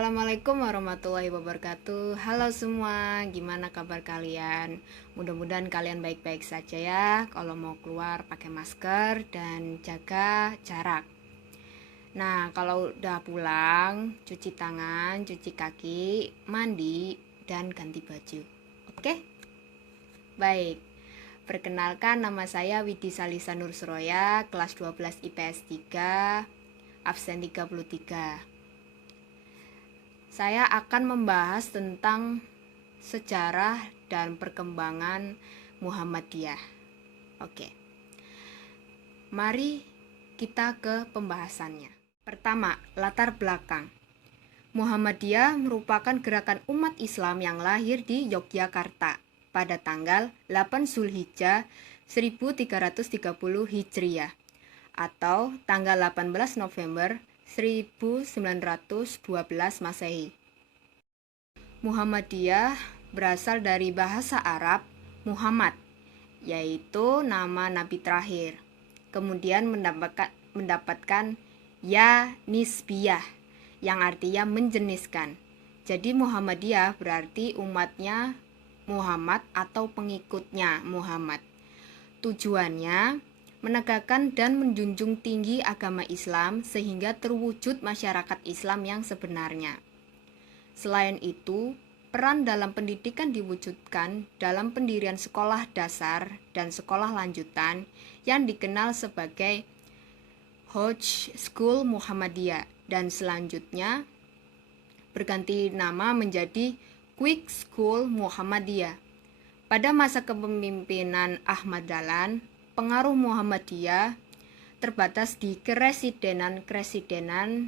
Assalamualaikum warahmatullahi wabarakatuh. Halo semua, gimana kabar kalian? Mudah-mudahan kalian baik-baik saja ya. Kalau mau keluar pakai masker dan jaga jarak. Nah, kalau udah pulang, cuci tangan, cuci kaki, mandi, dan ganti baju. Oke? Baik. Perkenalkan, nama saya Widi Salisa Nur Suroya, kelas 12 IPS 3, absen 33. Saya akan membahas tentang sejarah dan perkembangan Muhammadiyah. Oke. Mari kita ke pembahasannya. Pertama, latar belakang. Muhammadiyah merupakan gerakan umat Islam yang lahir di Yogyakarta pada tanggal 8 Zulhijjah 1330 Hijriah atau tanggal 18 November 1912 Masehi. Muhammadiyah berasal dari bahasa Arab Muhammad, yaitu nama nabi terakhir. Kemudian mendapatkan ya nisbiyah, yang artinya menjeniskan. Jadi Muhammadiyah berarti umatnya Muhammad atau pengikutnya Muhammad. Tujuannya menegakkan dan menjunjung tinggi agama Islam sehingga terwujud masyarakat Islam yang sebenarnya. Selain itu, peran dalam pendidikan diwujudkan dalam pendirian sekolah dasar dan sekolah lanjutan yang dikenal sebagai Hoj School Muhammadiyah dan selanjutnya berganti nama menjadi Quick School Muhammadiyah. Pada masa kepemimpinan Ahmad Dahlan, pengaruh Muhammadiyah terbatas di keresidenan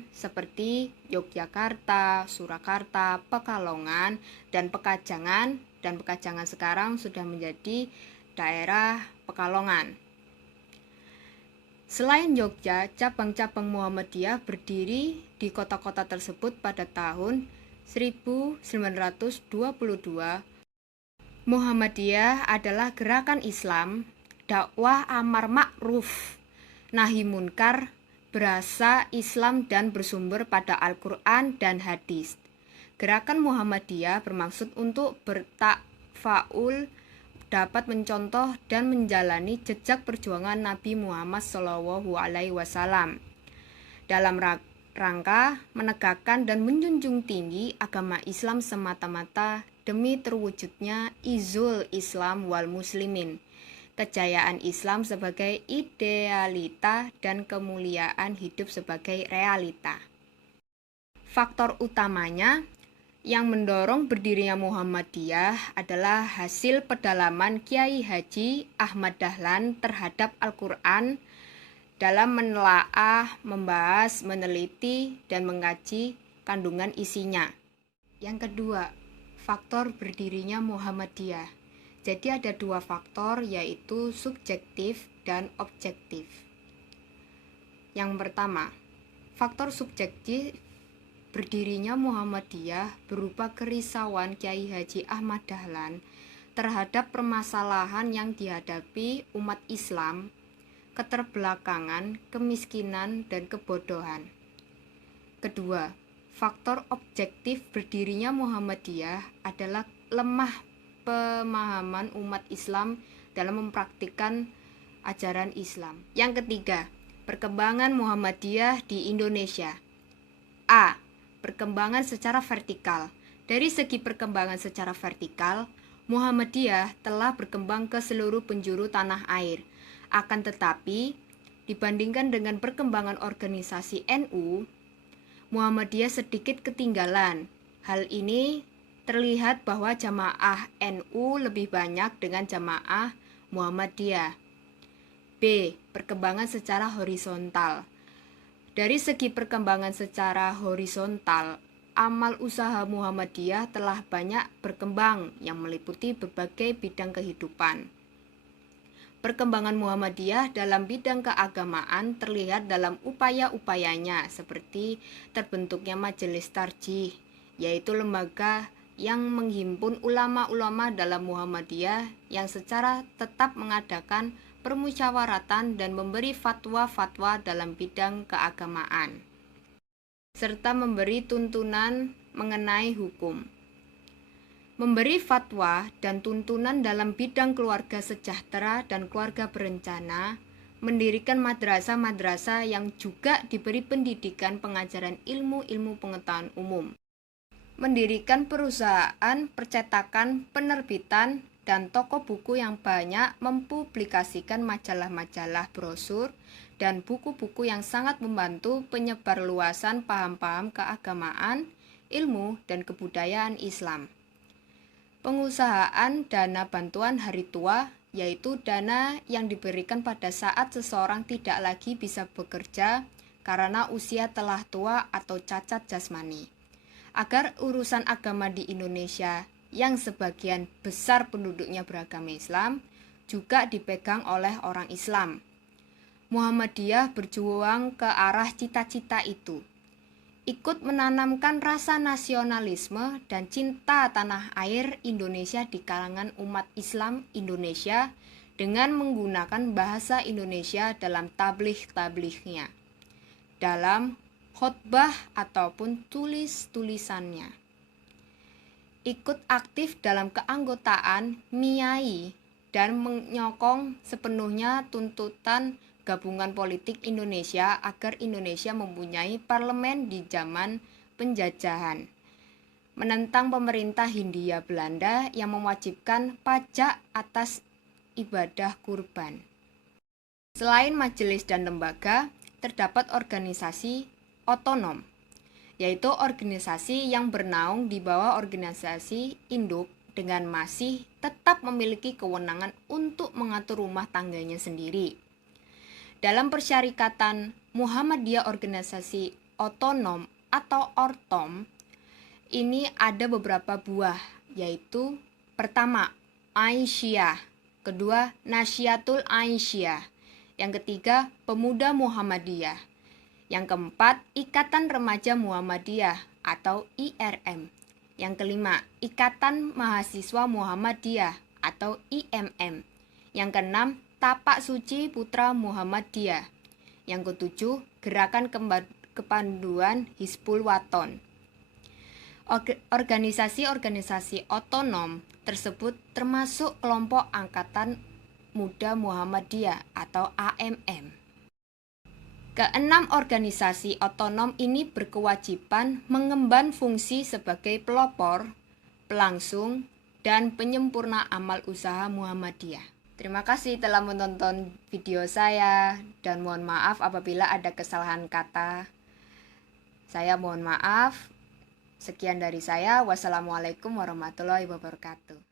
seperti Yogyakarta, Surakarta, Pekalongan, dan Pekajangan. Dan Pekajangan sekarang sudah menjadi daerah Pekalongan. Selain Jogja, cabang-cabang Muhammadiyah berdiri di kota-kota tersebut pada tahun 1922. Muhammadiyah adalah gerakan Islam dakwah amar ma'ruf nahi munkar berasa Islam dan bersumber pada Al-Quran dan hadis. Gerakan Muhammadiyah bermaksud untuk bertakfaul, dapat mencontoh dan menjalani jejak perjuangan Nabi Muhammad SAW dalam rangka menegakkan dan menjunjung tinggi agama Islam semata-mata demi terwujudnya izul Islam wal muslimin, kejayaan Islam sebagai idealita dan kemuliaan hidup sebagai realita. Faktor utamanya yang mendorong berdirinya Muhammadiyah adalah hasil pedalaman Kiai Haji Ahmad Dahlan terhadap Al-Quran dalam menelaah, membahas, meneliti, dan mengkaji kandungan isinya. Yang kedua, faktor berdirinya Muhammadiyah. Jadi ada dua faktor, yaitu subjektif dan objektif. Yang pertama, faktor subjektif berdirinya Muhammadiyah berupa kerisauan Kiai Haji Ahmad Dahlan terhadap permasalahan yang dihadapi umat Islam, keterbelakangan, kemiskinan, dan kebodohan. Kedua, faktor objektif berdirinya Muhammadiyah adalah lemah pemahaman umat Islam dalam mempraktikkan ajaran Islam. Yang ketiga, perkembangan Muhammadiyah di Indonesia. A. Perkembangan secara vertikal. Dari segi perkembangan secara vertikal, Muhammadiyah telah berkembang ke seluruh penjuru tanah air. Akan tetapi, dibandingkan dengan perkembangan organisasi NU, Muhammadiyah sedikit ketinggalan. Hal ini terlihat bahwa jamaah NU lebih banyak dengan jamaah Muhammadiyah. B. Perkembangan secara horizontal. Dari segi perkembangan secara horizontal, amal usaha Muhammadiyah telah banyak berkembang yang meliputi berbagai bidang kehidupan. Perkembangan Muhammadiyah dalam bidang keagamaan terlihat dalam upaya-upayanya seperti terbentuknya Majelis Tarjih, yaitu lembaga yang menghimpun ulama-ulama dalam Muhammadiyah yang secara tetap mengadakan permusyawaratan dan memberi fatwa-fatwa dalam bidang keagamaan, serta memberi tuntunan mengenai hukum, memberi fatwa dan tuntunan dalam bidang keluarga sejahtera dan keluarga berencana, mendirikan madrasah-madrasah yang juga diberi pendidikan pengajaran ilmu-ilmu pengetahuan umum, mendirikan perusahaan percetakan, penerbitan, dan toko buku yang banyak mempublikasikan majalah-majalah, brosur, dan buku-buku yang sangat membantu penyebarluasan paham-paham keagamaan, ilmu, dan kebudayaan Islam. Pengusahaan dana bantuan hari tua, yaitu dana yang diberikan pada saat seseorang tidak lagi bisa bekerja karena usia telah tua atau cacat jasmani, agar urusan agama di Indonesia yang sebagian besar penduduknya beragama Islam juga dipegang oleh orang Islam. Muhammadiyah berjuang ke arah cita-cita itu, ikut menanamkan rasa nasionalisme dan cinta tanah air Indonesia di kalangan umat Islam Indonesia dengan menggunakan bahasa Indonesia dalam tabligh-tablighnya, dalam khotbah ataupun tulis-tulisannya. Ikut aktif dalam keanggotaan MIAI dan menyokong sepenuhnya tuntutan Gabungan Politik Indonesia agar Indonesia mempunyai parlemen di zaman penjajahan, menentang pemerintah Hindia Belanda yang mewajibkan pajak atas ibadah kurban. Selain majelis dan lembaga, terdapat organisasi otonom, yaitu organisasi yang bernaung di bawah organisasi induk dengan masih tetap memiliki kewenangan untuk mengatur rumah tangganya sendiri. Dalam persyarikatan Muhammadiyah Organisasi Otonom atau ORTOM, ini ada beberapa buah, yaitu pertama, Aisyah, kedua, Nasyiatul Aisyah, yang ketiga, Pemuda Muhammadiyah, yang keempat, Ikatan Remaja Muhammadiyah atau IRM, yang kelima, Ikatan Mahasiswa Muhammadiyah atau IMM, yang keenam, Tapak Suci Putra Muhammadiyah, yang ketujuh, Gerakan Kepanduan Hizbul Waton. Organisasi-organisasi otonom tersebut termasuk kelompok Angkatan Muda Muhammadiyah atau AMM. Keenam organisasi otonom ini berkewajiban mengemban fungsi sebagai pelopor, pelangsung, dan penyempurna amal usaha Muhammadiyah. Terima kasih telah menonton video saya dan mohon maaf apabila ada kesalahan kata. Saya mohon maaf. Sekian dari saya. Wassalamualaikum warahmatullahi wabarakatuh.